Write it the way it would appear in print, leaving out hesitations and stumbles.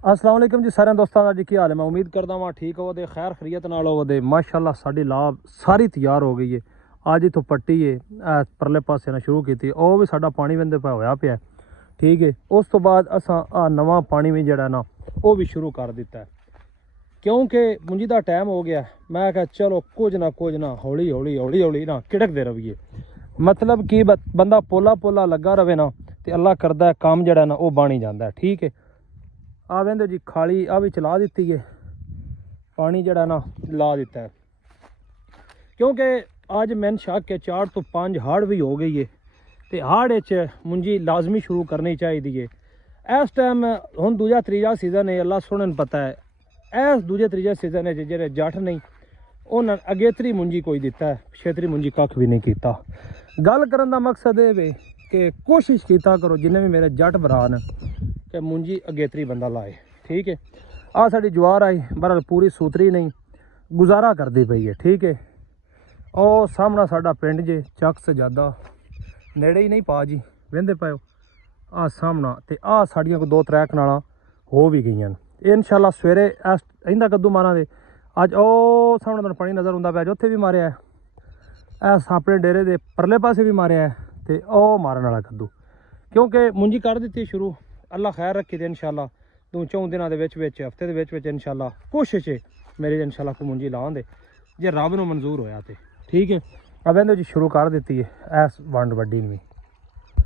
अस्सलाम वालेकुम जी सारे दोस्तों का जी की हाल है। मैं उम्मीद करता वहाँ ठीक हो दे खैर खरीयत नाल हो दे। माशाल्लाह साड़ी लाभ सारी तैयार हो गई है। अज इतों पट्टी है परले पासे ना शुरू की थी, वो भी साडा पानी वेंदे पे होया पिया ठीक है। उस तो बाद असा नवा पानी भी जड़ा ना वो भी शुरू कर दिता है, क्योंकि मुंजी का टाइम हो गया। मैं कहा चलो कुछ ना हौली हौली हौली हौली ना किड़कते रहिए, मतलब कि बंदा पोला पोला लगा रहे ना तो अल्लाह करदा है काम जड़ा ना वो बन ही जाता है ठीक है। आ वेंदे जी खाली आ भी चला दी है, पानी जड़ा ना ला दिता है, क्योंकि अज मैन शक है 4 तो 5 हाड़ भी हो गई है तो हाड़ च मुंजी लाजमी शुरू करनी चाहिए है। इस टाइम हुण दूजा त्रीजा सीजन है, अल्लाह सुनन पता है। इस दूजे त्रीजे सीजन है जेह्ड़े जट नहीं उन्हें अगेतरी मुंजी कोई दिता है, पिछेतरी मुंजी कख भी नहीं किया। गल करन दा मकसद ये वे कि कोशिश किया करो जिन्हें भी मेरे जट भरा न कि मुंजी अगेतरी बंदा लाए ठीक है। आ साड़ी ज्वार आई बहरहाल पूरी सूतरी नहीं गुजारा करती पई है ठीक है। और सामना साडा पिंड जे चक सजादा नेड़े ही नहीं पा जी वेंदे पाओ आ सामना ते आ साड़ियां को 2-3 कनालां हो भी गई हैं। इंशाल्लाह सवेरे इंदा कद्दू मारा दे अज ओ सामने तुहानूं पानी नज़र आउंदा पिया, उत्थे भी मारिया है, अपने डेरे दे परले पासे भी मारिया है ते ओ मारन वाला कद्दू, क्योंकि मुंजी कर दी शुरू। अल्लाह खैर रखी दे इंशाल्लाह 2-4 दिनों के हफ्ते के इंशाल्लाह कोशिश है मेरी इंशाल्लाह को मुंजी लाउण दे जे रब नूं मंजूर होया तो ठीक है। अब इन्हें जी शुरू कर दी है इस वंड वड्डी भी।